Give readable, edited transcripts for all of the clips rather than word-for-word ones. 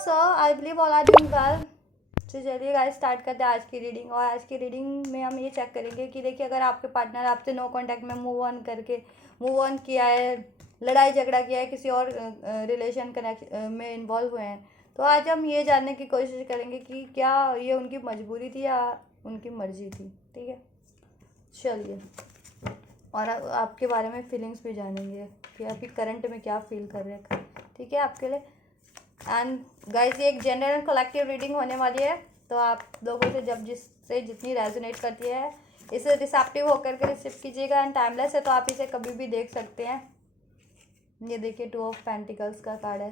So I believe all are doing well. तो चलिए guys start करते हैं आज की रीडिंग। और आज की रीडिंग में हम ये चेक करेंगे कि देखिए अगर आपके पार्टनर आपसे नो कांटेक्ट में मूव ऑन किया है, लड़ाई झगड़ा किया है, किसी और रिलेशन कनेक्ट में इन्वॉल्व हुए हैं, तो आज हम ये जानने की कोशिश करेंगे कि क्या ये उनकी मजबूरी थी या उनकी मर्जी थी। ठीक है, चलिए। और आपके बारे में फीलिंग्स भी जानेंगे कि अभी करंट में क्या फील कर रहे हैं। ठीक है आपके लिए। एंड गाइस ये एक जनरल एंड कलेक्टिव रीडिंग होने वाली है, तो आप लोगों से जिससे जितनी रेजोनेट करती है इसे रिसेप्टिव होकर के रिसीव कीजिएगा। एंड टाइमलेस है तो आप इसे कभी भी देख सकते हैं। ये देखिए 2 ऑफ पेंटिकल्स का कार्ड है।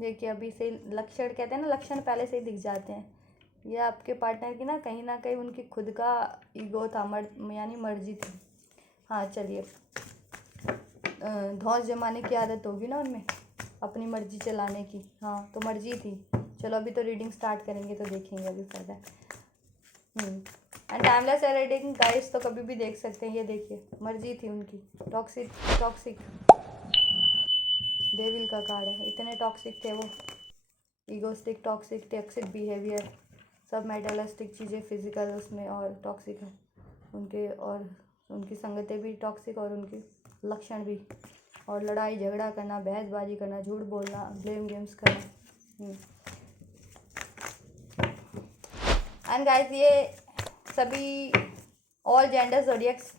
देखिए अभी से लक्षण कहते हैं ना, लक्षण पहले से ही दिख जाते हैं। ये आपके पार्टनर की ना कहीं उनकी खुद का ईगो था, यानी मर्जी थी। हाँ चलिए, धौंस जमाने की आदत होगी ना उनमें, अपनी मर्जी चलाने की। हाँ तो मर्जी थी। चलो अभी तो रीडिंग स्टार्ट करेंगे तो देखेंगे अभी फर्दर। एंड टाइमलेस है रीडिंग गाइस, तो कभी भी देख सकते हैं। ये देखिए मर्जी थी उनकी। टॉक्सिक डेविल का कार्ड है। इतने टॉक्सिक थे वो, ईगोस्टिक, टॉक्सिक बिहेवियर, सब मेटलिस्टिक चीज़ें फिजिकल उसमें और टॉक्सिक है उनके, और उनकी संगतें भी टॉक्सिक और उनकी लक्षण भी, और लड़ाई झगड़ा करना, बहसबाजी करना, झूठ बोलना, ब्लेम गेम्स करना। एंड गाइस ये सभी all gender zodiacs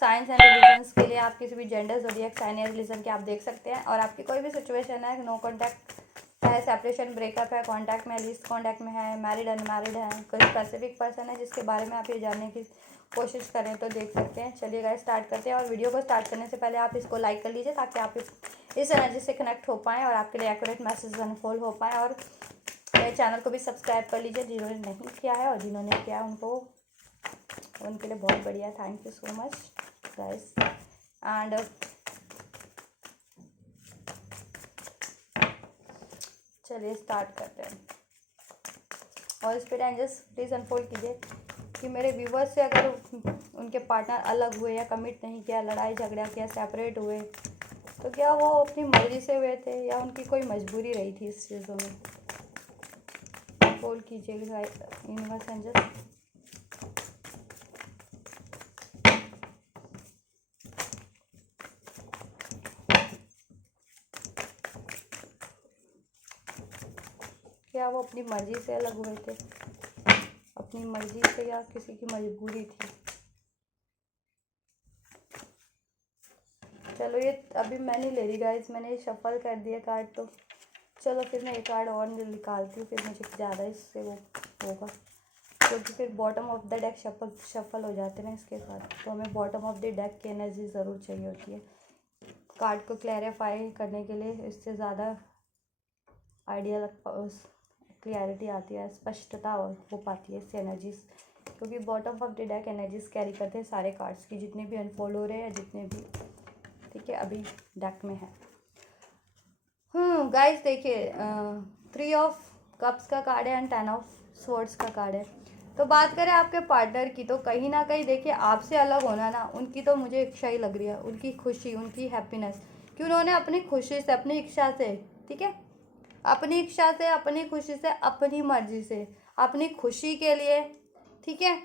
science and religions के लिए, आप किसी भी जेंडर ज़ोडिएक साइन या रिलीजन के आप देख सकते हैं। और आपकी कोई भी सिचुएशन है, नो कॉन्टैक्ट है, सेपरेशन ब्रेकअप है, कॉन्टैक्ट में लीस्ट कॉन्टैक्ट में है, मैरिड अनमैरिड है, कोई स्पेसिफिक पर्सन है जिसके बारे में आप ये जानने की कोशिश करें तो देख सकते हैं। चलिए गाइस स्टार्ट करते हैं। और वीडियो को स्टार्ट करने से पहले आप इसको लाइक कर लीजिए ताकि आप इस एनर्जी से कनेक्ट हो पाएँ और आपके लिए एक्यूरेट मैसेज अनफोल्ड हो पाएँ। और मेरे चैनल को भी सब्सक्राइब कर लीजिए जिन्होंने नहीं किया है, और जिन्होंने किया है उनके लिए बहुत बढ़िया, thank you so much guys. And चलिए स्टार्ट करते हैं। और स्पिरिट एंजल्स प्लीज़ अनफोल्ड कीजिए कि मेरे व्यूवर्स से अगर उनके पार्टनर अलग हुए या कमिट नहीं किया, लड़ाई झगड़ा किया, सेपरेट हुए, तो क्या वो अपनी मर्जी से हुए थे या उनकी कोई मजबूरी रही थी इस चीज़ों में। अनफोल्ड कीजिएगा यूनिवर्स एंजल्स। क्या वो अपनी मर्जी से अलग हुए थे, अपनी मर्जी से, या किसी की मजबूरी थी। चलो ये अभी मैं नहीं ले रही गाइस, मैंने शफल कर दिया कार्ड, तो चलो फिर मैं एक कार्ड और निकालती हूँ, फिर मुझे ज़्यादा इससे वो होगा, क्योंकि फिर bottom of the deck shuffle हो जाते हैं ना इसके साथ, तो हमें बॉटम ऑफ द डेक की एनर्जी ज़रूर चाहिए होती है कार्ड को क्लैरिफाई करने के लिए। इससे ज़्यादा आइडिया क्लियरिटी आती है, स्पष्टता हो पाती है इससे एनर्जीज, क्योंकि bottom of the deck energies carry करते हैं सारे कार्ड्स की, जितने भी अनफोल्ड हो रहे हैं, जितने भी। ठीक है अभी डेक में है। गाइस देखिए 3 ऑफ कप्स का कार्ड है एंड 10 ऑफ स्वॉर्ड्स का कार्ड है। तो बात करें आपके पार्टनर की, तो कहीं ना कहीं देखिए आपसे अलग होना ना, उनकी तो मुझे इच्छा ही लग रही है, उनकी खुशी, उनकी हैप्पीनेस, कि उन्होंने अपनी खुशी से, अपनी इच्छा से, ठीक है, अपनी इच्छा से, अपनी खुशी से, अपनी मर्जी से, अपनी खुशी के लिए, ठीक है,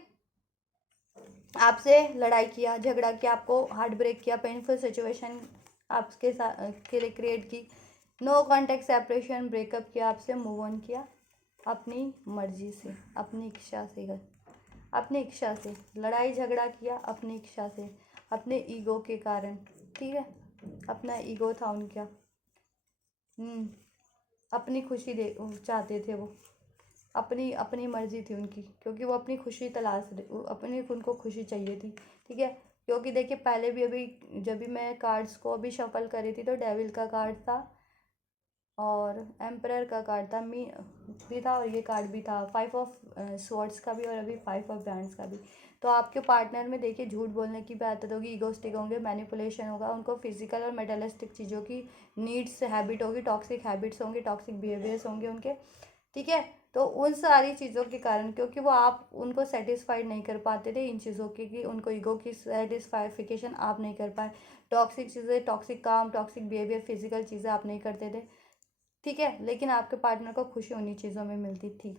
आपसे लड़ाई किया, झगड़ा किया, आपको हार्ट ब्रेक किया, पेनफुल सिचुएशन आपके साथ के लिए क्रिएट की, नो कॉन्टेक्ट, सेपरेशन, ब्रेकअप किया, आपसे मूव ऑन किया अपनी मर्जी से, अपनी इच्छा से, अपनी इच्छा से लड़ाई झगड़ा किया, अपनी इच्छा से, अपने ईगो के कारण। ठीक है, अपना ईगो था उनका, अपनी खुशी दे चाहते थे वो, अपनी अपनी मर्जी थी उनकी, क्योंकि वो अपनी खुशी अपनी उनको खुशी चाहिए थी। ठीक है, क्योंकि देखिए पहले भी अभी जब भी मैं कार्ड्स को अभी शफल करी थी, तो डेविल का कार्ड था और एम्परर का कार्ड था, मी भी था, और ये कार्ड भी था, 5 ऑफ स्वॉर्ड्स का भी, और अभी 5 ऑफ बैंड्स का भी। तो आपके पार्टनर में देखिए झूठ बोलने की भी आदत होगी, ईगोस्टिक होंगे, मैनिपुलेशन होगा, उनको फिजिकल और मेटलिस्टिक चीज़ों की नीड्स हैबिट होगी, टॉक्सिक हैबिट्स होंगे, टॉक्सिक बिहेवियर्स होंगे उनके। ठीक है, तो उन सारी चीज़ों के कारण, क्योंकि वो आप उनको सेटिस्फाइड नहीं कर पाते थे इन चीज़ों की, कि उनको ईगो की सेटिस्फाइफिकेशन आप नहीं कर पाए, टॉक्सिक चीज़ें, टॉक्सिक काम, टॉक्सिक बिहेवियर, फिजिकल चीज़ें आप नहीं करते थे, ठीक है, लेकिन आपके पार्टनर को खुशी उन्हीं चीज़ों में मिलती थी।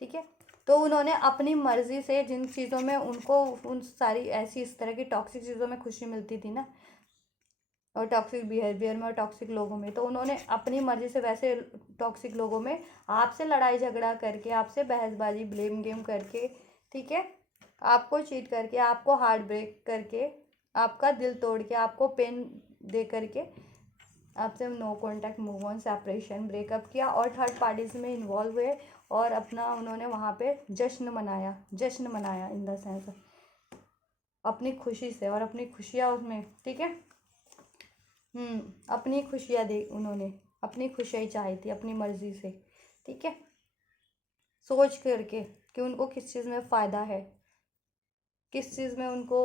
ठीक है, तो उन्होंने अपनी मर्जी से जिन चीज़ों में उनको उन सारी ऐसी इस तरह की टॉक्सिक चीज़ों में खुशी मिलती थी ना, और टॉक्सिक बिहेवियर में और टॉक्सिक लोगों में, तो उन्होंने अपनी मर्जी से वैसे टॉक्सिक लोगों में आपसे लड़ाई झगड़ा करके, आपसे बहसबाजी, ब्लेम गेम करके, ठीक है, आपको चीट करके, आपको हार्ट ब्रेक करके, आपका दिल तोड़ के, आपको पेन दे करके आपसे no contact, move on, separation, breakup किया और थर्ड पार्टीज में इन्वॉल्व हुए और अपना उन्होंने वहाँ पे जश्न मनाया, जश्न मनाया इन द सेंस अपनी खुशी से, और अपनी खुशियाँ उसमें, ठीक है, अपनी खुशियाँ दे, उन्होंने अपनी खुशियाँ चाही थी अपनी मर्जी से, ठीक है, सोच करके कि उनको किस चीज़ में फ़ायदा है, किस चीज़ में उनको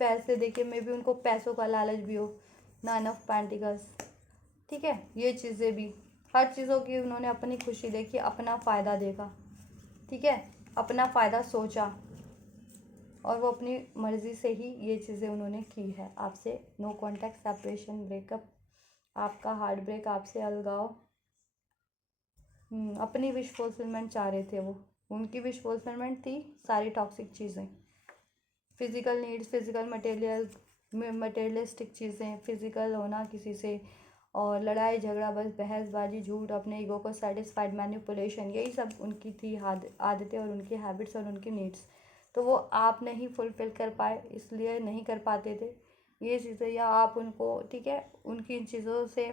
पैसे देके, मे भी उनको पैसों का लालच भी हो, नाइन ऑफ पेंटिकल्स, ठीक है, ये चीज़ें भी, हर चीज़ों की उन्होंने अपनी खुशी देखी, अपना फ़ायदा देखा, ठीक है, अपना फ़ायदा सोचा, और वो अपनी मर्ज़ी से ही ये चीज़ें उन्होंने की है आपसे, नो कॉन्टैक्ट, सेपरेशन, ब्रेकअप, आपका हार्ट ब्रेक, आपसे अलगाव, अपनी विश फुलफिलमेंट चाह रहे थे वो, उनकी विश फुलफिलमेंट थी सारी टॉक्सिक चीज़ें, फिज़िकल नीड्स, फिज़िकल मटेरियलिस्टिक चीज़ें, फिज़िकल होना किसी से, और लड़ाई झगड़ा, बस बहसबाजी, झूठ, अपने ईगो को सेटिस्फाइड, मैनिपुलेशन, यही सब उनकी थी आदतें और उनकी हैबिट्स और उनकी नीड्स। तो वो आप नहीं फुलफ़िल कर पाए, इसलिए नहीं कर पाते थे ये चीज़ें, या आप उनको, ठीक है, उनकी इन चीज़ों से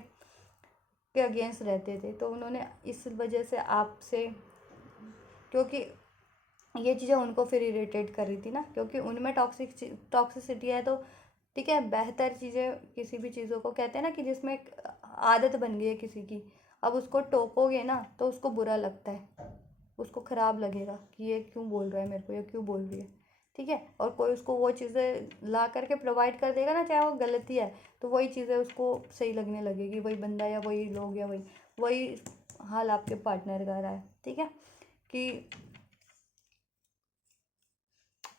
के अगेंस्ट रहते थे, तो उन्होंने इस वजह से आपसे, क्योंकि ये चीज़ें उनको फिर इरिटेट कर रही थी ना, क्योंकि उनमें टॉक्सिसिटी है, तो ठीक है, बेहतर चीज़ें किसी भी चीज़ों को कहते हैं ना कि जिसमें एक आदत बन गई है किसी की, अब उसको टोकोगे ना तो उसको बुरा लगता है, उसको ख़राब लगेगा कि ये क्यों बोल रहा है मेरे को, या क्यों बोल रही है, ठीक है, और कोई उसको वो चीज़ें ला करके प्रोवाइड कर देगा ना, चाहे वो गलती है, तो वही चीज़ें उसको सही लगने लगेगी, वही बंदा या वही लोग या वही वही हाल आपके पार्टनर का रहा है, ठीक है, कि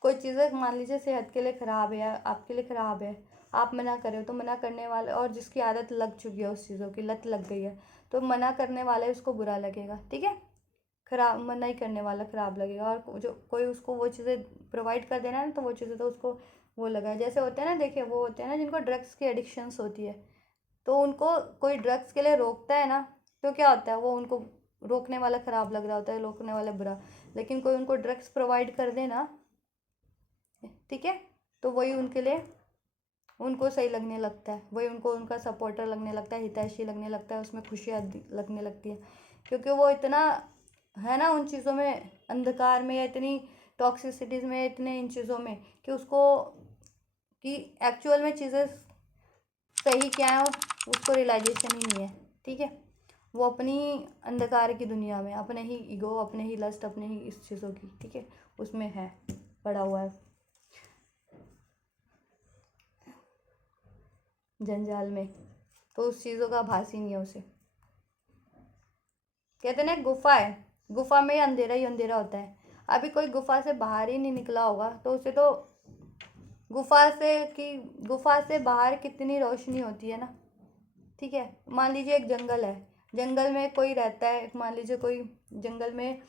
कोई चीज़ें मान लीजिए सेहत के लिए ख़राब है या आपके लिए ख़राब है, आप मना कर रहे हो, तो मना करने वाले, और जिसकी आदत लग चुकी है, उस चीज़ों की लत लग गई है, तो मना करने वाले उसको बुरा लगेगा, ठीक है, खराब मना ही करने वाला ख़राब लगेगा, और जो कोई उसको वो चीज़ें प्रोवाइड कर देना है ना, तो वो चीज़ें तो उसको वो लगा, जैसे होते हैं ना, देखिए वो होते हैं ना जिनको ड्रग्स की एडिक्शंस होती है, तो उनको कोई ड्रग्स के लिए रोकता है ना, तो क्या होता है, वो उनको रोकने वाला ख़राब लग रहा होता है, रोकने वाला बुरा, लेकिन कोई उनको ड्रग्स प्रोवाइड कर देना, ठीक है, तो वही उनके लिए उनको सही लगने लगता है, वही उनको उनका सपोर्टर लगने लगता है, हितैषी लगने लगता है, उसमें खुशियाँ लगने लगती है, क्योंकि वो इतना है ना उन चीज़ों में, अंधकार में, या इतनी टॉक्सिसिटीज़ में, इतने इन चीज़ों में, कि उसको कि एक्चुअल में चीज़ें सही क्या है उसको रियलाइजेशन ही नहीं है, ठीक है, वो अपनी अंधकार की दुनिया में, अपने ही ईगो, अपने ही लस्ट, अपने ही इस चीज़ों की, ठीक है, उसमें है पड़ा हुआ है जंजाल में, तो उस चीज़ों का आभास ही नहीं है उसे, कहते ना गुफा है, गुफा में ही अंधेरा होता है, अभी कोई गुफा से बाहर ही नहीं निकला होगा, तो उसे तो गुफा से बाहर कितनी रोशनी होती है ना, ठीक है, मान लीजिए एक जंगल है, जंगल में कोई रहता है, मान लीजिए कोई जंगल में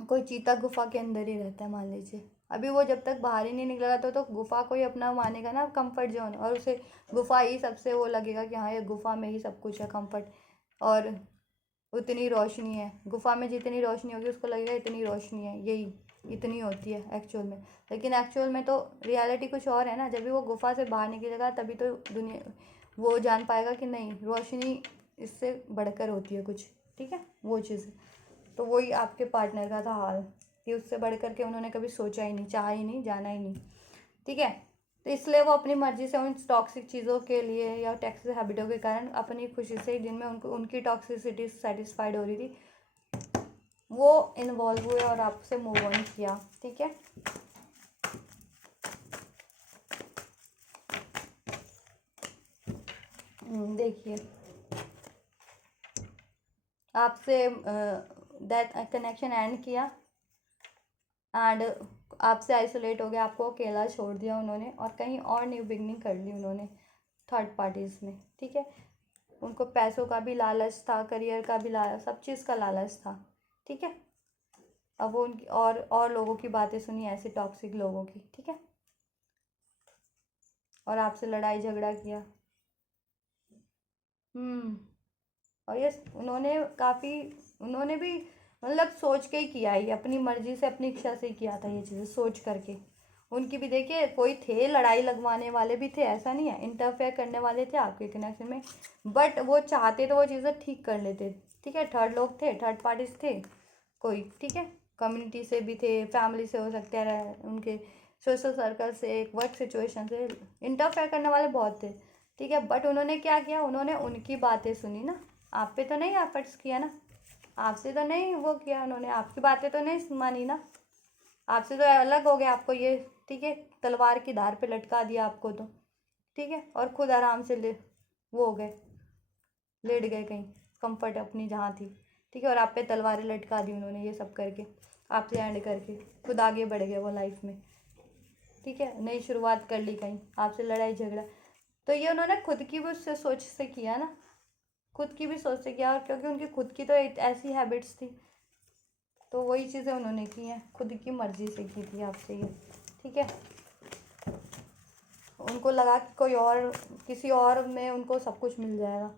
कोई चीता गुफा के अंदर ही रहता है मान लीजिए, अभी वो जब तक बाहर ही नहीं निकल रहा तो गुफा को ही अपना मानेगा ना कंफर्ट जोन, और उसे गुफा ही सबसे वो लगेगा कि हाँ ये गुफा में ही सब कुछ है, कंफर्ट, और उतनी रोशनी है, गुफा में जितनी रोशनी होगी उसको लगेगा इतनी रोशनी है, यही इतनी होती है एक्चुअल में, लेकिन एक्चुअल में तो रियलिटी कुछ और है ना, जब भी वो गुफा से बाहर निकलेगा तभी तो दुनिया वो जान पाएगा कि नहीं, रोशनी इससे बढ़कर होती है कुछ, ठीक है, वो चीज़, तो वही आपके पार्टनर का था हाल, कि उससे बढ़ कर के उन्होंने कभी सोचा ही नहीं, चाहा ही नहीं, जाना ही नहीं, ठीक है, तो इसलिए वो अपनी मर्जी से उन टॉक्सिक चीज़ों के लिए या टॉक्सिक हैबिटों के कारण अपनी खुशी से जिनमें उनको उनकी टॉक्सिसिटी सेटिस्फाइड हो रही थी, वो इन्वॉल्व हुए और आपसे मूव ऑन किया, ठीक है, देखिए आपसे दैट कनेक्शन एंड किया, एंड आपसे आइसोलेट हो गया, आपको अकेला छोड़ दिया उन्होंने, और कहीं और न्यू बिगनिंग कर ली उन्होंने थर्ड पार्टीज़ में, ठीक है, उनको पैसों का भी लालच था, करियर का भी लालच, सब चीज़ का लालच था। ठीक है, अब वो उनकी और लोगों की बातें सुनी, ऐसे टॉक्सिक लोगों की। ठीक है, और आपसे लड़ाई झगड़ा किया। और ये उन्होंने भी मतलब सोच के ही किया, ये अपनी मर्जी से अपनी इच्छा से ही किया था ये चीज़ें सोच करके। उनकी भी देखिए कोई थे, लड़ाई लगवाने वाले भी थे, ऐसा नहीं है, इंटरफेयर करने वाले थे आपके कनेक्शन में, बट वो चाहते तो वो चीज़ें ठीक कर लेते। ठीक है, थर्ड लोग थे, थर्ड पार्टीज थे कोई। ठीक है, कम्युनिटी से भी थे, फैमिली से हो सकते हैं, उनके सोशल सर्कल से, वर्क सिचुएशन से इंटरफेयर करने वाले बहुत थे। ठीक है, बट उन्होंने क्या किया, उन्होंने उनकी बातें सुनी ना, आप पे तो नहीं एफर्ट्स किया ना, आपसे तो नहीं वो किया, उन्होंने आपकी बातें तो नहीं मानी ना, आपसे तो अलग हो गया आपको ये। ठीक है, तलवार की धार पे लटका दिया आपको तो। ठीक है, और खुद आराम से वो हो गए, लेट गए कहीं, कंफर्ट अपनी जहाँ थी। ठीक है, और आप पे तलवारें लटका दी उन्होंने, ये सब करके आपसे एंड करके खुद आगे बढ़ गए वो लाइफ में। ठीक है, नई शुरुआत कर ली कहीं, आपसे लड़ाई झगड़ा। तो ये उन्होंने खुद की भी उससे सोच से किया ना, खुद की भी सोच से किया, और क्योंकि उनकी खुद की तो एक ऐसी हैबिट्स थी, तो वही चीज़ें उन्होंने की हैं, खुद की मर्जी से की थी आपसे ये। ठीक है, उनको लगा कि कोई और, किसी और में उनको सब कुछ मिल जाएगा।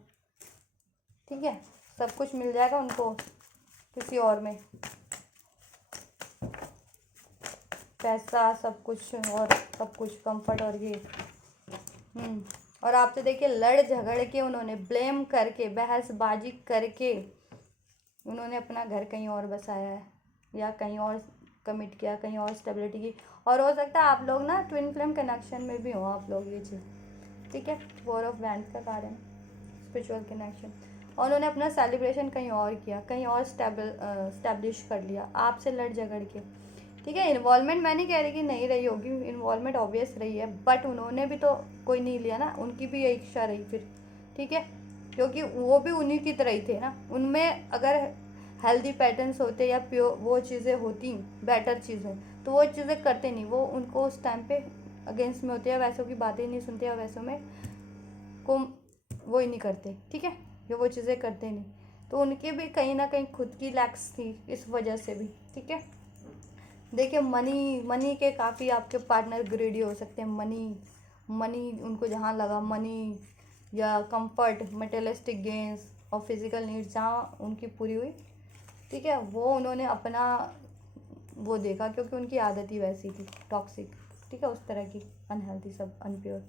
ठीक है, सब कुछ मिल जाएगा उनको किसी और में, पैसा, सब कुछ, और सब कुछ कंफर्ट और ये। और आपसे देखिए लड़ झगड़ के, उन्होंने ब्लेम करके, बहसबाजी करके उन्होंने अपना घर कहीं और बसाया है, या कहीं और कमिट किया, कहीं और स्टेबिलिटी की। और हो सकता है आप लोग ना ट्विन फ्लेम कनेक्शन में भी हो आप लोग, ये चीज़। ठीक है, 4 ऑफ वैंड का कारण स्पिरिचुअल कनेक्शन। और उन्होंने अपना सेलिब्रेशन कहीं और किया, कहीं और स्टैब्लिश कर लिया आपसे लड़ झगड़ के। ठीक है, इन्वॉल्वमेंट मैं नहीं कह रही कि नहीं रही होगी, इन्वॉल्वमेंट ऑब्वियस रही है, बट उन्होंने भी तो कोई नहीं लिया ना, उनकी भी यही इच्छा रही फिर। ठीक है, क्योंकि वो भी उन्हीं की तरह ही थे ना, उनमें अगर हेल्दी पैटर्न्स होते या प्योर वो चीज़ें होती, बेटर चीज़ें, तो वो चीज़ें करते नहीं, वो उनको उस टाइम पे अगेंस्ट में होते हैं, वैसों की बातें नहीं सुनते, और वैसों में को वो ही नहीं करते। ठीक है, ये वो चीज़ें करते नहीं, तो उनकी भी कहीं ना कहीं खुद की लैक्स थी इस वजह से भी। ठीक है, देखिए मनी के काफ़ी आपके पार्टनर ग्रेडी हो सकते हैं, मनी उनको जहाँ लगा, मनी या कंफर्ट, मटेरियलिस्टिक गेंस और फिजिकल नीड्स जहाँ उनकी पूरी हुई। ठीक है, वो उन्होंने अपना वो देखा, क्योंकि उनकी आदत ही वैसी थी टॉक्सिक। ठीक है, उस तरह की अनहेल्थी, सब अनप्योर,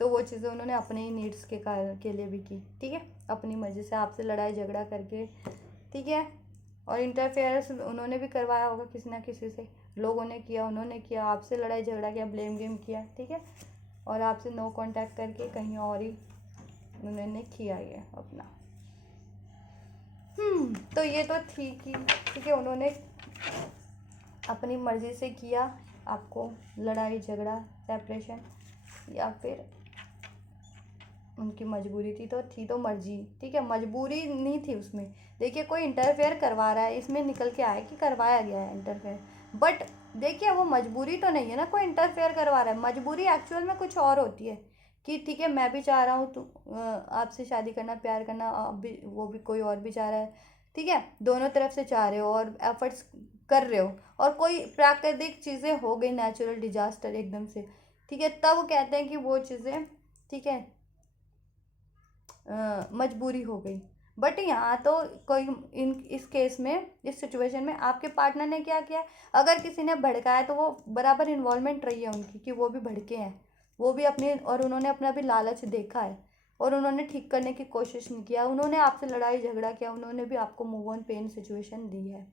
तो वो चीज़ें उन्होंने अपने ही नीड्स के कारण के लिए भी की। ठीक है, अपनी मर्जी से आपसे लड़ाई झगड़ा करके। ठीक है, और इंटरफेयरेंस उन्होंने भी करवाया होगा किसी ना किसी से, लोगों ने किया, उन्होंने किया, आपसे लड़ाई झगड़ा किया, ब्लेम गेम किया। ठीक है, और आपसे नो कांटेक्ट करके कहीं और ही उन्होंने किया ये अपना। तो ये तो ठीक ही। ठीक है, उन्होंने अपनी मर्जी से किया, आपको लड़ाई झगड़ा, सेपरेशन, या फिर उनकी मजबूरी थी, तो थी तो मर्जी। ठीक है, मजबूरी नहीं थी उसमें। देखिए कोई इंटरफेयर करवा रहा है, इसमें निकल के आया कि करवाया गया है इंटरफेयर, बट देखिए वो मजबूरी तो नहीं है ना, कोई इंटरफेयर करवा रहा है। मजबूरी एक्चुअल में कुछ और होती है कि ठीक है मैं भी चाह रहा हूँ, तो आपसे शादी करना, प्यार करना, अब भी वो भी कोई और भी चाह रहा है। ठीक है, दोनों तरफ से चाह रहे हो और एफर्ट्स कर रहे हो, और कोई प्राकृतिक चीज़ें हो गई, नेचुरल डिजास्टर एकदम से। ठीक है, तब कहते हैं कि वो चीज़ें, ठीक है, मजबूरी हो गई। बट यहाँ तो कोई इस केस में, इस सिचुएशन में आपके पार्टनर ने क्या किया, अगर किसी ने भड़काया तो वो बराबर इन्वॉल्वमेंट रही है उनकी, कि वो भी भड़के हैं, वो भी अपने, और उन्होंने अपना भी लालच देखा है, और उन्होंने ठीक करने की कोशिश नहीं किया, उन्होंने आपसे लड़ाई झगड़ा किया, उन्होंने भी आपको मूव ऑन पेन सिचुएशन दी है।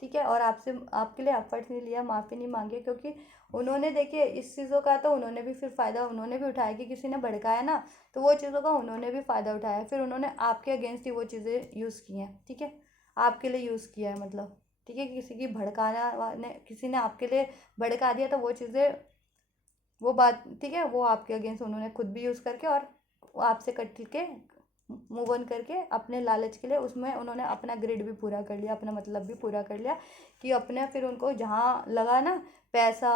ठीक है, और आपसे, आपके लिए एफर्ट नहीं लिया, माफ़ी नहीं मांगी, क्योंकि उन्होंने देखिए इस चीज़ों का तो उन्होंने भी फिर फ़ायदा उन्होंने भी उठाया, कि किसी ने भड़काया ना, तो वो चीज़ों का उन्होंने भी फ़ायदा उठाया, फिर उन्होंने आपके अगेंस्ट ही वो चीज़ें यूज़ की हैं। ठीक है, आपके लिए यूज़ किया है मतलब। ठीक है, किसी की भड़काना ने, किसी ने आपके लिए भड़का दिया, तो वो चीज़ें, वो बात, ठीक है, वो आपके अगेंस्ट उन्होंने खुद भी यूज़ करके, और आपसे कट के मूव ऑन करके अपने लालच के लिए, उसमें उन्होंने अपना ग्रिड भी पूरा कर लिया, अपना मतलब भी पूरा कर लिया, कि अपने फिर उनको जहाँ लगा ना, पैसा,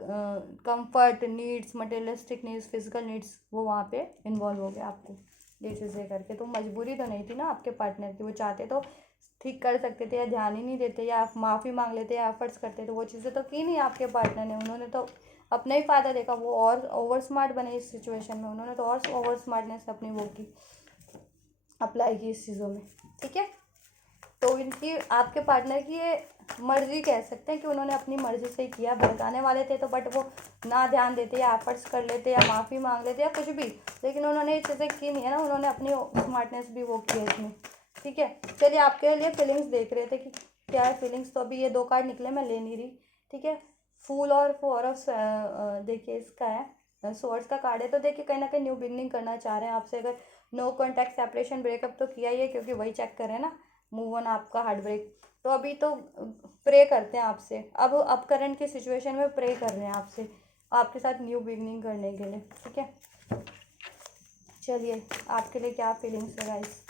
comfort, needs, materialistic needs, physical needs, वो वहाँ पे इन्वॉल्व हो गया आपको। ये चीज़ें करके। तो मजबूरी तो नहीं थी ना आपके पार्टनर की, वो चाहते तो ठीक कर सकते थे, या ध्यान ही नहीं देते, या माफ़ी मांग लेते, या एफर्ट्स करते। तो वो चीज़ें तो की नहीं आपके पार्टनर ने, उन्होंने तो अपना ही फ़ायदा देखा। वो और ओवर स्मार्ट बने इस सिचुएशन में, उन्होंने तो और ओवर स्मार्टनेस अपनी वो की, अप्लाई की इस चीज़ों में, ठीक है। तो इनकी आपके पार्टनर की ये मर्जी कह सकते हैं कि उन्होंने अपनी मर्जी से ही किया। भड़काने वाले थे तो बट वो ना ध्यान देते, या एफर्ट्स कर लेते, या माफ़ी मांग लेते, या कुछ भी, लेकिन उन्होंने ये चीज़ें की नहीं है ना, उन्होंने अपनी स्मार्टनेस भी वो की है इसमें, ठीक है। चलिए आपके लिए फीलिंग्स देख रहे थे कि क्या है फीलिंग्स। तो अभी ये 2 कार्ड निकले, मैं ले नहीं रही, ठीक है। फूल और 4 ऑफ देखिए इसका है सोर्स का कार्ड है। तो देखिए कहीं ना कहीं न्यू बिगनिंग करना चाह रहे हैं आपसे। अगर नो कॉन्टैक्ट सेपरेशन ब्रेकअप तो किया ही है, क्योंकि वही चेक कर रहे हैं ना, मूव ऑन आपका हार्ट ब्रेक। तो अभी तो प्रे करते हैं आपसे, अब करंट की सिचुएशन में प्रे कर रहे हैं आपसे, आपके साथ न्यू बिगनिंग करने के लिए, ठीक है। चलिए आपके लिए क्या फीलिंग्स है guys,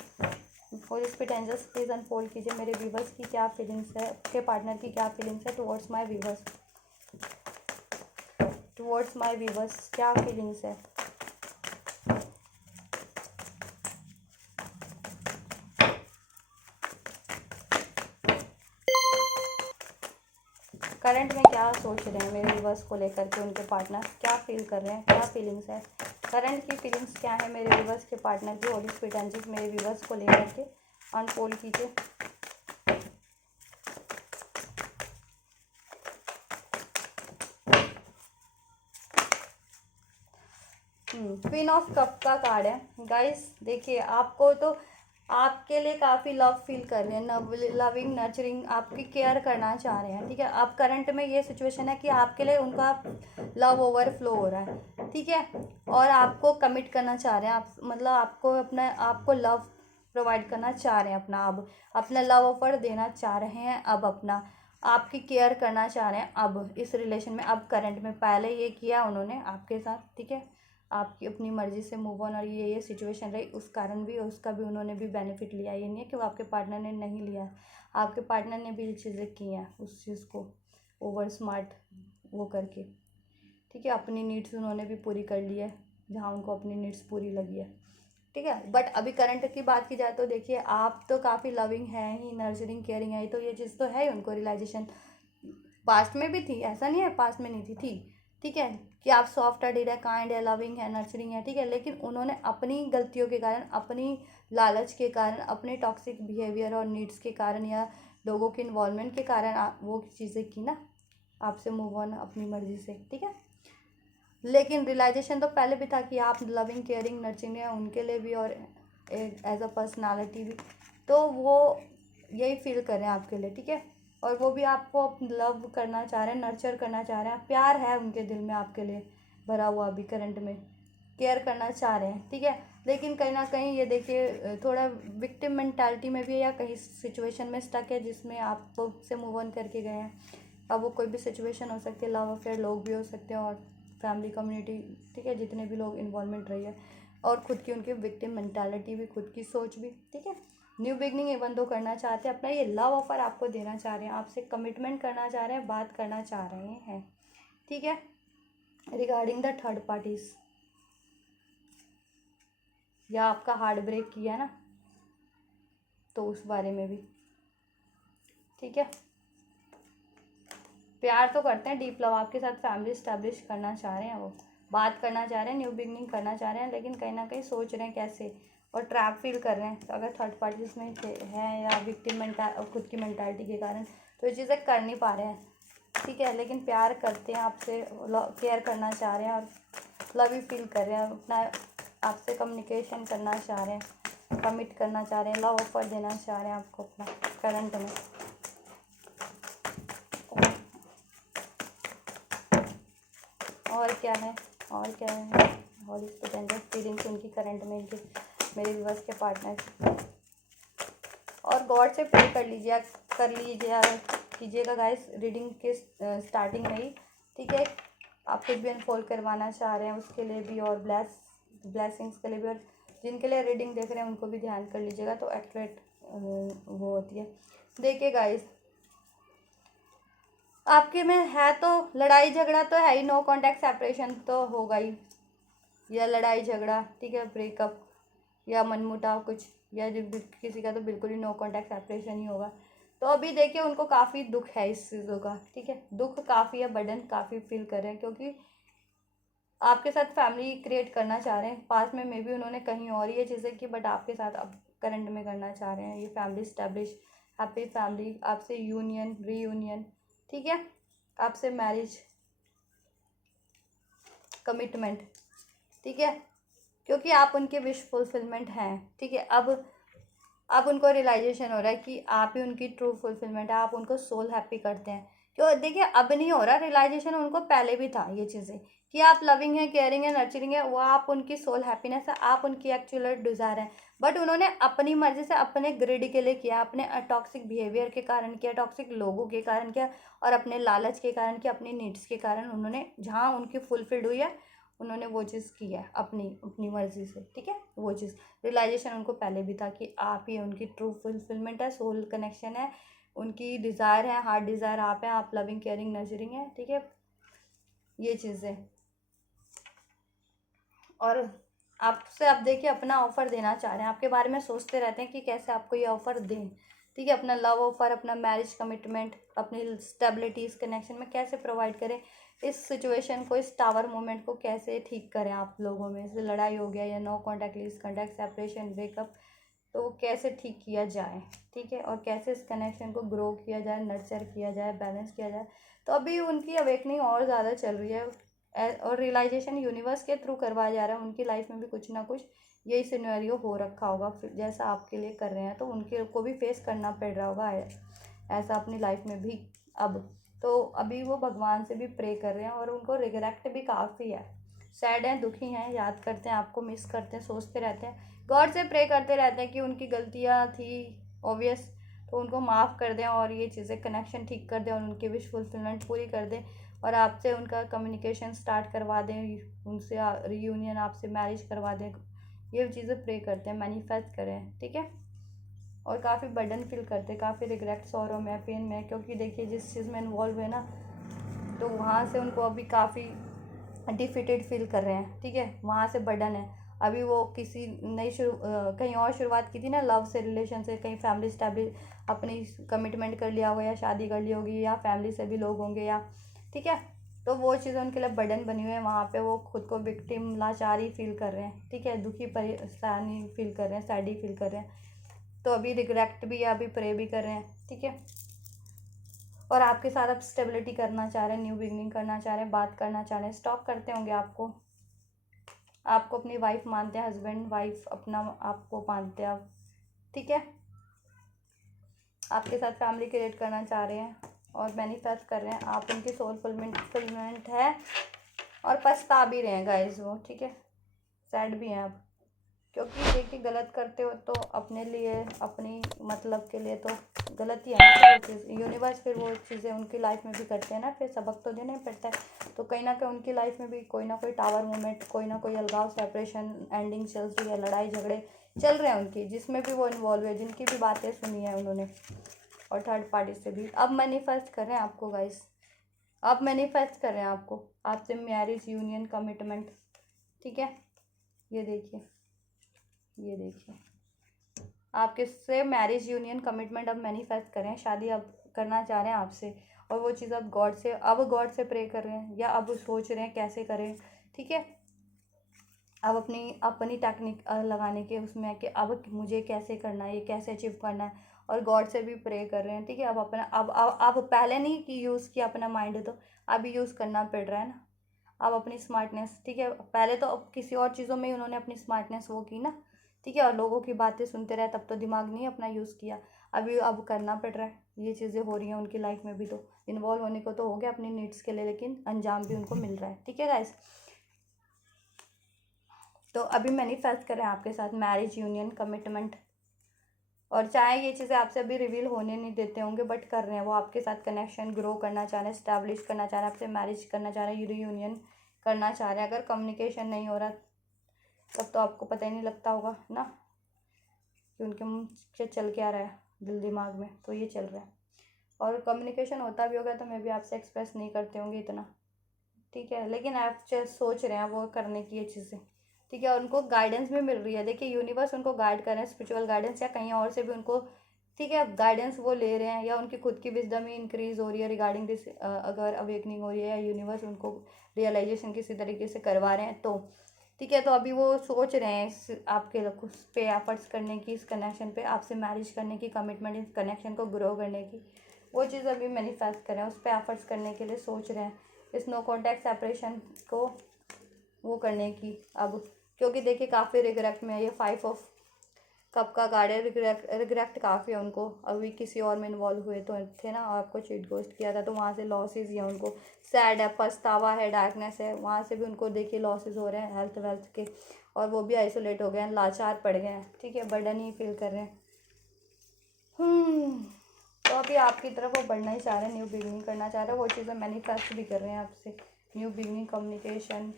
for speed angels please unfold कीजिए मेरे व्यूवर्स की क्या फीलिंग्स है, आपके पार्टनर की क्या फीलिंग्स है towards my viewers, towards my viewers क्या फीलिंग्स है। करंट में क्या सोच रहे हैं मेरे व्यूवर्स को लेकर के, उनके पार्टनर क्या फील कर रहे हैं, क्या फीलिंग्स है, करंट की फीलिंग्स क्या है मेरे व्यूवर्स के पार्टनर की। होली स्पीड एंजल्स मेरे व्यूवर्स को लेकर के अनफोल्ड कीजिए। क्वीन ऑफ कप का कार्ड है गाइस। देखिए आपको तो आपके लिए काफ़ी लव फील कर रहे हैं, लविंग नर्चरिंग आपकी केयर करना चाह रहे हैं, ठीक है। आप करंट में ये सिचुएशन है कि आपके लिए उनका लव ओवरफ्लो हो रहा है, ठीक है। और आपको कमिट करना चाह रहे हैं आप, मतलब आपको अपना आपको लव प्रोवाइड करना चाह रहे हैं अपना, अब अपना लव ऑफर देना चाह रहे हैं, अब अपना आपकी केयर करना चाह रहे हैं अब इस रिलेशन में। अब करंट में पहले ये किया उन्होंने आपके साथ, ठीक है, आपकी अपनी मर्जी से मूव ऑन, और ये सिचुएशन रही उस कारण भी, उसका भी उन्होंने भी बेनिफिट लिया। ये नहीं है कि वो आपके पार्टनर ने नहीं लिया, आपके पार्टनर ने भी ये चीज़ें की हैं उस चीज़ को ओवर स्मार्ट वो करके, ठीक है। अपनी नीड्स उन्होंने भी पूरी कर ली है जहाँ उनको अपनी नीड्स पूरी लगी है, ठीक है। बट अभी करंट की बात की जाए तो देखिए आप तो काफ़ी लविंग है ही, नर्चरिंग केयरिंग है, तो ये चीज़ तो है ही उनको रियलाइजेशन। पास्ट में भी थी, ऐसा नहीं है पास्ट में नहीं थी, ठीक है, कि आप सॉफ्ट है, डियर है, काइंड है, लविंग है, नर्चरिंग है, ठीक है। लेकिन उन्होंने अपनी गलतियों के कारण, अपनी लालच के कारण, अपने टॉक्सिक बिहेवियर और नीड्स के कारण, या लोगों के इन्वॉल्वमेंट के कारण वो चीज़ें की ना, आपसे मूव ऑन अपनी मर्जी से, ठीक है। लेकिन रियलाइजेशन तो पहले भी था कि आप लविंग केयरिंग नर्चरिंग है उनके लिए भी, और एज अ पर्सनालिटी भी। तो वो यही फील कर रहे हैं आपके लिए, ठीक है। और वो भी आपको लव करना चाह रहे हैं, नर्चर करना चाह रहे हैं, प्यार है उनके दिल में आपके लिए भरा हुआ अभी करंट में, केयर करना चाह रहे हैं, ठीक है। लेकिन कहीं ना कहीं ये देखिए थोड़ा विक्टिम मेंटालिटी में भी है, या कहीं सिचुएशन में स्टक है जिसमें आप से मूव ऑन करके गए हैं। अब वो कोई भी सिचुएशन हो सकती है, लव अफेयर लोग भी हो सकते हैं, और फैमिली कम्युनिटी, ठीक है, जितने भी लोग इन्वॉल्वमेंट रही है, और खुद की उनकी विक्टिम मेंटालिटी भी, खुद की सोच भी, ठीक है। न्यू बिगनिंग ये बंदो करना चाहते हैं, अपना ये लव ऑफर आपको देना चाह रहे हैं, आपसे कमिटमेंट करना चाह रहे हैं, बात करना चाह रहे हैं, ठीक है। रिगार्डिंग द थर्ड पार्टीज, या आपका हार्ट ब्रेक किया ना, तो उस बारे में भी, ठीक है। प्यार तो करते हैं, डीप लव आपके साथ फैमिली इस्टेब्लिश करना चाह रहे हैं, वो बात करना चाह रहे हैं, न्यू बिगनिंग करना चाह रहे हैं, लेकिन कहीं ना कहीं सोच रहे हैं कैसे, और ट्रैप फील कर रहे हैं। तो अगर थर्ड पार्टीज में हैं, या विक्टिम खुद की मेंटालिटी के कारण, तो ये चीज़ें कर नहीं पा रहे हैं, ठीक है। लेकिन प्यार करते हैं आपसे, केयर करना चाह रहे हैं, और लव ही फील कर रहे हैं अपना, आपसे कम्युनिकेशन करना चाह रहे हैं, कमिट करना चाह रहे हैं, लव ऑफर देना चाह रहे हैं आपको अपना करंट में। और क्या है, और क्या है, और इस पोटेंशियल फीलिंग्स उनकी करंट में, इनके मेरे व्यूअर्स के पार्टनर। और गॉड से प्रे कर लीजिए कीजिएगा गाइस रीडिंग के स्टार्टिंग में ही, ठीक है। आप कुछ भी अनफोल्ड करवाना चाह रहे हैं उसके लिए भी, और ब्लेसिंग्स के लिए भी, और जिनके लिए रीडिंग देख रहे हैं उनको भी ध्यान कर लीजिएगा, तो एक्यूरेट वो होती है। देखिए गाइस आपके में है तो लड़ाई झगड़ा तो है ही, नो कॉन्टैक्ट सेपरेशन तो होगा ही, या लड़ाई झगड़ा, ठीक है, ब्रेकअप, या मनमुटाव कुछ, या किसी का तो बिल्कुल ही नो कॉन्टैक्ट सेपरेशन ही होगा। तो अभी देखिए उनको काफ़ी दुख है इस चीज़ों का, ठीक है, दुख काफ़ी है, बर्डन काफ़ी फील कर रहे हैं, क्योंकि आपके साथ फैमिली क्रिएट करना चाह रहे हैं। पास में मे बी उन्होंने कहीं और ये चीज़ें की, बट आपके साथ अब करंट में करना चाह रहे हैं। ये फैमिली स्टैब्लिश, हैप्पी फैमिली, आपसे यूनियन, रीयूनियन, ठीक है, आपसे मैरिज, कमिटमेंट, ठीक है, क्योंकि आप उनके विश फुलफिलमेंट हैं, ठीक है। अब उनको रियलाइजेशन हो रहा है कि आप ही उनकी ट्रू फुलफिलमेंट है, आप उनको सोल हैप्पी करते हैं। क्यों, देखिए अब नहीं हो रहा रियलाइजेशन, उनको पहले भी था ये चीज़ें कि आप लविंग है, केयरिंग है, नर्चरिंग है, वो आप उनकी सोल हैप्पीनेस है, आप उनकी एक्चुअल डिज़ायर है। बट उन्होंने अपनी मर्जी से, अपने ग्रिड के लिए किया, अपने टॉक्सिक बिहेवियर के कारण किया, टॉक्सिक लोगों के कारण किया, और अपने लालच के कारण किया, अपनी नीड्स के कारण उन्होंने, जहाँ उनकी फुलफिल्ड हुई है उन्होंने वो चीज़ की है अपनी अपनी मर्जी से, ठीक है। वो चीज़ रियलाइजेशन उनको पहले भी था कि आप ही उनकी ट्रू फुलफिलमेंट है, सोल कनेक्शन है, उनकी डिज़ायर है, हार्ट डिज़ायर आप हैं, आप लविंग, केयरिंग, नर्चरिंग है, ठीक है, ये चीज़ें। और आपसे आप देखिए अपना ऑफ़र देना चाह रहे हैं, आपके बारे में सोचते रहते हैं कि कैसे आपको ये ऑफ़र दें, ठीक है, अपना लव ऑफ़र, अपना मैरिज कमिटमेंट, अपनी स्टेबिलिटी इस कनेक्शन में कैसे प्रोवाइड करें, इस सिचुएशन को, इस टावर मोमेंट को कैसे ठीक करें आप लोगों में, जैसे लड़ाई हो गया या no contact, lease contact, separation, breakup, तो वो कैसे ठीक किया जाए, ठीक है, और कैसे इस कनेक्शन को ग्रो किया जाए, नर्चर किया जाए, बैलेंस किया जाए। तो अभी उनकी अवेकनिंग और ज़्यादा चल रही है, और रियलाइजेशन यूनिवर्स के थ्रू करवाया जा रहा है। उनकी लाइफ में भी कुछ ना कुछ यही सिनेरियो हो रखा होगा, फिर जैसा आपके लिए कर रहे हैं, तो उनके को भी फेस करना पड़ रहा होगा ऐसा अपनी लाइफ में भी। अब तो अभी वो भगवान से भी प्रे कर रहे हैं, और उनको रिग्रेट भी काफ़ी है, सैड हैं, दुखी हैं, याद करते हैं, आपको मिस करते हैं, सोचते रहते हैं, गॉड से प्रे करते रहते हैं कि उनकी गलतियाँ थी ऑब्वियस, तो उनको माफ़ कर दें, और ये चीज़ें कनेक्शन ठीक कर दें, और उनकी विश फुलफिलमेंट पूरी कर दें, और आपसे उनका कम्युनिकेशन स्टार्ट करवा दें, उनसे रीयूनियन, आपसे मैरिज करवा दें। ये चीज़ें प्रे करते हैं, मैनिफेस्ट करें, ठीक है। और काफ़ी बर्डन फील करते हैं, काफ़ी रिग्रेट, सॉरो में, पेन में, क्योंकि देखिए जिस चीज़ में इन्वॉल्व है ना, तो वहाँ से उनको अभी काफ़ी डिफिटेड फील कर रहे हैं, ठीक है, वहाँ से बर्डन है। अभी वो किसी नई कहीं और शुरुआत की थी ना, लव से, रिलेशन से, कहीं फैमिली स्टैब्लिश, अपनी कमिटमेंट कर लिया होगा, या शादी कर ली होगी, या फैमिली से भी लोग होंगे, या, ठीक है, तो वो चीज़ें उनके लिए बर्डन बनी हुई है। वहाँ पे वो खुद को विक्टिम, लाचारी फील कर रहे हैं, ठीक है, दुखी, परेशानी फील कर रहे हैं, सैडी फील कर रहे हैं। तो अभी रिग्रेट भी है, अभी प्रे भी कर रहे हैं, ठीक है, और आपके साथ अब स्टेबिलिटी करना चाह रहे हैं, न्यू बिगनिंग करना चाह रहे हैं, बात करना चाह रहे हैं, स्टॉक करते होंगे आपको, आपको अपनी वाइफ मानते हैं, हस्बैंड वाइफ अपना आपको मानते हैं अब, ठीक है, आपके साथ फैमिली क्रिएट करना चाह रहे हैं, और मैनिफेस्ट कर रहे हैं, आप उनकी सोल फुलफिलमेंट है, और पछता भी रहे हैं गाइस वो, ठीक है, सैड भी हैं अब, क्योंकि देखिए गलत करते हो तो अपने लिए, अपनी मतलब के लिए तो गलत ही है ना, फिर वो चीज़ यूनिवर्स फिर वो चीज़ें उनकी लाइफ में भी करते हैं ना, फिर सबक तो देना ही पड़ता है। तो कहीं ना कहीं उनकी लाइफ में भी कोई ना कोई टावर मोमेंट, कोई ना कोई अलगाव, सेपरेशन, एंडिंग चल रही है, लड़ाई झगड़े चल रहे हैं उनकी, जिसमें भी वो इन्वॉल्व है, जिनकी भी बातें सुनी है उन्होंने, और थर्ड पार्टी से भी। अब मैनिफेस्ट कर रहे हैं आपको गाइस, अब मैनिफेस्ट कर रहे हैं आपको, आपसे मैरिज, यूनियन, कमिटमेंट, ठीक है, ये देखिए, ये देखिए, आपके से मैरिज, यूनियन, कमिटमेंट अब मैनिफेस्ट करें, शादी अब करना चाह रहे हैं आपसे, और वो चीज़ अब गॉड से प्रे कर रहे हैं, या अब सोच रहे हैं कैसे करें, ठीक है, अब अपनी अपनी टेक्निक लगाने के उसमें है कि अब मुझे कैसे करना है, ये कैसे अचीव करना है, और गॉड से भी प्रे कर रहे हैं, ठीक है। अब अपना अब पहले नहीं कि यूज़ किया अपना माइंड, तो अभी यूज़ करना पड़ रहा है ना, अब अपनी स्मार्टनेस, ठीक है, पहले तो अब किसी और चीज़ों में ही उन्होंने अपनी स्मार्टनेस वो की ना, ठीक है, और लोगों की बातें सुनते रहे, तब तो दिमाग नहीं अपना यूज़ किया, अभी अब करना पड़ रहा है, ये चीज़ें हो रही हैं उनकी लाइफ में भी, तो इन्वॉल्व होने को तो हो गया अपनी नीड्स के लिए, लेकिन अंजाम भी उनको मिल रहा है, ठीक है गाइस। तो अभी मैनिफेस्ट करें आपके साथ मैरिज, यूनियन, कमिटमेंट, और चाहे ये चीज़ें आपसे अभी रिवील होने नहीं देते होंगे, बट कर रहे हैं, वो आपके साथ कनेक्शन ग्रो करना चाह रहे हैं, स्टैब्लिश करना चाह रहे हैं, आपसे मैरिज करना चाह रहे हैं, रीयूनियन करना चाह रहे हैं। अगर कम्युनिकेशन नहीं हो रहा तब तो आपको पता ही नहीं लगता होगा ना कि उनके मुँह से चल के आ रहा है दिल दिमाग में, तो ये चल रहा है। और कम्युनिकेशन होता भी होगा तो मे भी आपसे एक्सप्रेस नहीं करते होंगे इतना, ठीक है, लेकिन आप सोच रहे हैं वो करने की ये चीज़ें, ठीक है, और उनको गाइडेंस भी मिल रही है। देखिए यूनिवर्स उनको गाइड कर रहे हैं, स्पिरिचुअल गाइडेंस या कहीं और से भी उनको, ठीक है, गाइडेंस वो ले रहे हैं, या उनकी खुद की विजडम ही इंक्रीज हो रही है रिगार्डिंग दिस, अगर अवेकनिंग हो रही है या यूनिवर्स उनको रियलाइजेशन किसी तरीके से करवा रहे हैं तो, ठीक है। तो अभी वो सोच रहे हैं आपके उस पे एफर्ट्स करने की, इस कनेक्शन पे आपसे मैरिज करने की, कमिटमेंट इस कनेक्शन को ग्रो करने की, वो चीज़ अभी मैनिफेस्ट कर रहे हैं, उस पर एफर्ट्स करने के लिए सोच रहे हैं, इस नो कॉन्टैक्ट सेपरेशन को वो करने की अब। क्योंकि देखिए काफ़ी रिग्रेट में है, ये 5 ऑफ कप का कार्ड है, रिग्रेट काफ़ी है उनको। अभी किसी और में इन्वॉल्व हुए तो थे ना, आपको चीट गोस्ट किया था तो वहाँ से लॉसेज है उनको, सैड है, पछतावा है, डार्कनेस है, वहाँ से भी उनको देखिए लॉसेज हो रहे हैं हेल्थ वेल्थ के, और वो भी आइसोलेट हो गए हैं, लाचार पड़ गए हैं, ठीक है, बर्डन ही फील कर रहे हैं। तो अभी आपकी तरफ वो बढ़ना ही चाह रहे हैं, न्यू बिगनिंग करना चाह रहे हैं, वो चीज़ें मैनिफेस्ट भी कर रहे हैं आपसे, new beginning, communication,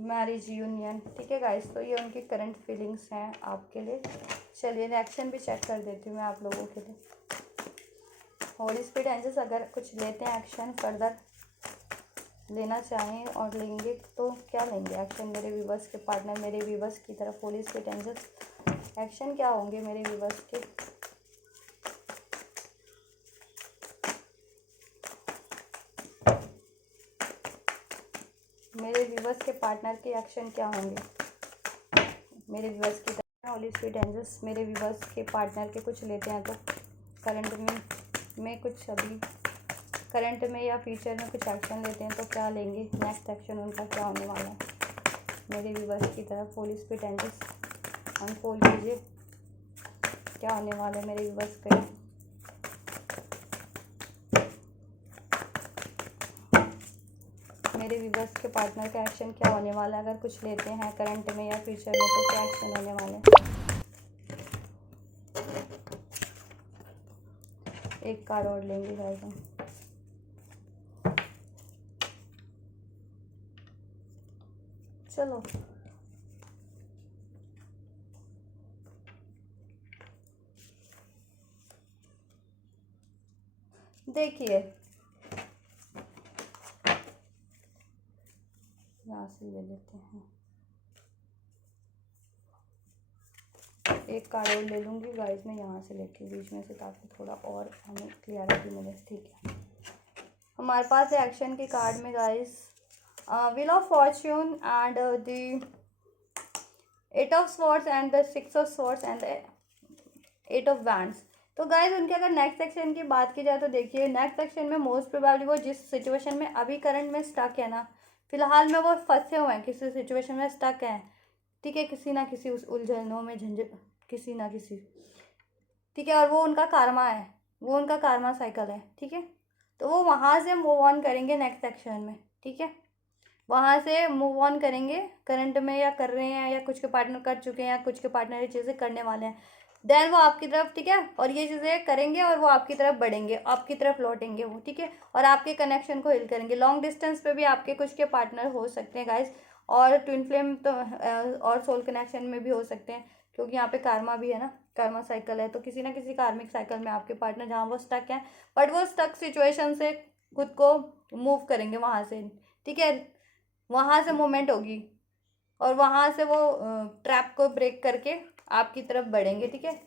marriage union, ठीक है गाइस। तो ये उनकी करंट फीलिंग्स हैं आपके लिए। चलिए रिएक्शन भी चेक कर देती हूँ मैं आप लोगों के लिए। होली स्पिरिट एंजल्स अगर कुछ लेते हैं एक्शन फर्दर लेना चाहें और लेंगे तो क्या लेंगे एक्शन मेरे व्यूवर्स के, पार्टनर मेरे व्यूवर्स की तरफ, होली स्पिरिट एंजल्स एक्शन क्या होंगे मेरे व्यूवर्स के? मेरे व्यूवर्स के पार्टनर के एक्शन क्या होंगे मेरे व्यूवर्स की तरफ? होली स्पिरिट एंजल्स मेरे व्यूवर्स के पार्टनर के कुछ लेते हैं तो करंट में कुछ, अभी करंट में या फ्यूचर में कुछ एक्शन लेते हैं तो क्या लेंगे, नेक्स्ट एक्शन उनका क्या होने वाला है मेरे व्यूवर्स की तरफ? होली स्पिरिट एंजल्स अनफोल्ड कीजिए, क्या होने वाला है मेरे व्यूवर्स के? मेरे व्यूवर्स के पार्टनर का एक्शन क्या होने वाला है अगर कुछ लेते हैं करंट में या फ्यूचर में, तो क्या एक्शन होने वाले हैं? एक कार्ड और लेंगे गाइस हम। चलो देखिए, यहाँ से ले लेते हैं, एक कार्ड और ले लूँगी गाइस मैं यहाँ से लेके बीच में से, ताकि थोड़ा और हमें क्लियरिटी मिले, ठीक है। हमारे पास है एक्शन के कार्ड में guys wheel of Fortune and the 8 of swords and the 6 of swords and the 8 of wands. तो गाइस उनके अगर नेक्स्ट सेक्शन की बात की जाए तो देखिए नेक्स्ट सेक्शन में मोस्ट प्रोबेबली वो जिस सिचुएशन में अभी करंट में स्टक है ना, फिलहाल में वो फंसे हुए हैं, किसी सिचुएशन में स्टक हैं, ठीक है, किसी ना किसी उस उलझनों में, झंझट, किसी ना किसी, ठीक है, और वो उनका कारमा है, वो उनका कारमा साइकिल है, ठीक है। तो वो वहाँ से मूव ऑन करेंगे नेक्स्ट सेक्शन में, ठीक है, वहाँ से मूव ऑन करेंगे करंट में, या कर रहे हैं, या कुछ के पार्टनर कर चुके हैं, या कुछ के पार्टनर ये चीज़ें करने वाले हैं, देन वो आपकी तरफ, ठीक है, और ये चीज़ें करेंगे और वो आपकी तरफ बढ़ेंगे, आपकी तरफ लौटेंगे वो, ठीक है, और आपके कनेक्शन को हिल करेंगे। लॉन्ग डिस्टेंस पे भी आपके कुछ के पार्टनर हो सकते हैं गाइस, और ट्विन फ्लेम तो और सोल कनेक्शन में भी हो सकते हैं, क्योंकि यहाँ पे कार्मा भी है ना, कार्मा साइकिल है, तो किसी ना किसी कार्मिक साइकिल में आपके पार्टनर जहाँ वो स्टक हैं, बट वो स्टक सिचुएशन से खुद को मूव करेंगे वहाँ से, ठीक है, वहाँ से मूवमेंट होगी और वहाँ से वो ट्रैप को ब्रेक करके आपकी तरफ बढ़ेंगे, ठीक है,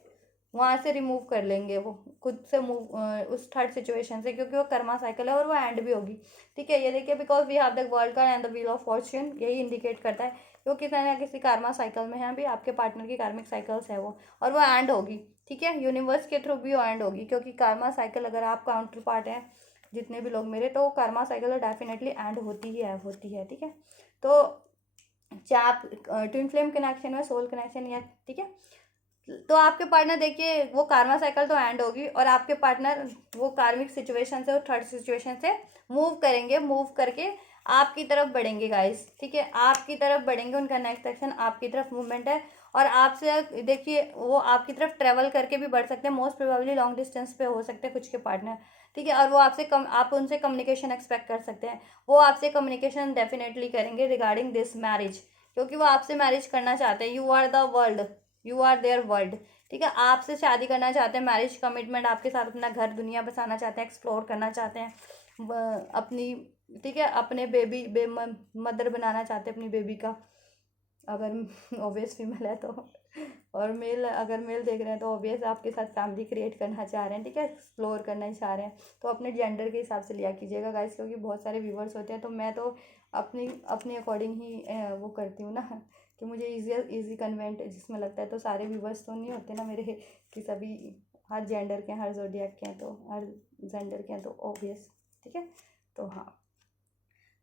वहाँ से रिमूव कर लेंगे वो खुद से मूव उस थर्ड सिचुएशन से, क्योंकि वो कर्मा साइकिल है और वो एंड भी होगी, ठीक है। ये देखिए because we have the world card and the wheel of fortune, यही इंडिकेट करता है कि वो किसी ना किसी कार्मा साइकिल में है, अभी आपके पार्टनर की कार्मिक साइकिल्स है वो, और वो एंड होगी, ठीक है, यूनिवर्स के थ्रू भी वो एंड होगी, क्योंकि कार्मा साइकिल अगर आप काउंटर पार्ट हैं जितने भी लोग मेरे, तो कार्मा साइकिल डेफिनेटली एंड होती है, ठीक है। तो चाहे आप ट्विन फ्लेम कनेक्शन में, सोल कनेक्शन, या ठीक है, तो आपके पार्टनर देखिए वो कार्मा साइकिल तो एंड होगी, और आपके पार्टनर वो कार्मिक सिचुएशन से, वो थर्ड सिचुएशन से मूव करेंगे, मूव करके आपकी तरफ बढ़ेंगे गाइस, ठीक है, आपकी तरफ बढ़ेंगे, उनका नेक्स्ट एक्शन आपकी तरफ मूवमेंट है, और आपसे देखिए वो आपकी तरफ ट्रेवल करके भी बढ़ सकते हैं, मोस्ट प्रोबेबली लॉन्ग डिस्टेंस पे हो सकते हैं कुछ के पार्टनर, ठीक है, और वो आपसे आप उनसे कम्युनिकेशन एक्सपेक्ट कर सकते हैं, वो आपसे कम्युनिकेशन डेफिनेटली करेंगे रिगार्डिंग दिस मैरिज, क्योंकि वो आपसे मैरिज करना चाहते हैं, you are the world, you are their world, ठीक है, आपसे शादी करना चाहते हैं, मैरिज कमिटमेंट आपके साथ, अपना घर दुनिया बसाना चाहते हैं, एक्सप्लोर करना चाहते हैं अपनी, ठीक है, अपने बेबी मदर बनाना चाहते हैं अपनी बेबी का, अगर ऑब्वियस फीमेल है तो, और मेल अगर मेल देख रहे हैं तो ऑब्वियस आपके साथ फैमिली क्रिएट करना चाह रहे हैं, ठीक है, एक्सप्लोर करना ही चाह रहे हैं, तो अपने जेंडर के हिसाब से लिया कीजिएगा गाइस, क्योंकि बहुत सारे व्यूवर्स होते हैं, तो मैं तो अपनी अपने अकॉर्डिंग ही वो करती हूँ ना, कि मुझे ईजी कन्वेंट जिसमें लगता है, तो सारे व्यूवर्स तो नहीं होते ना मेरे कि सभी हर जेंडर के हैं, हर जोडियक के हैं, तो हर जेंडर के हैं, तो ऑब्वियस, ठीक है। तो हाँ,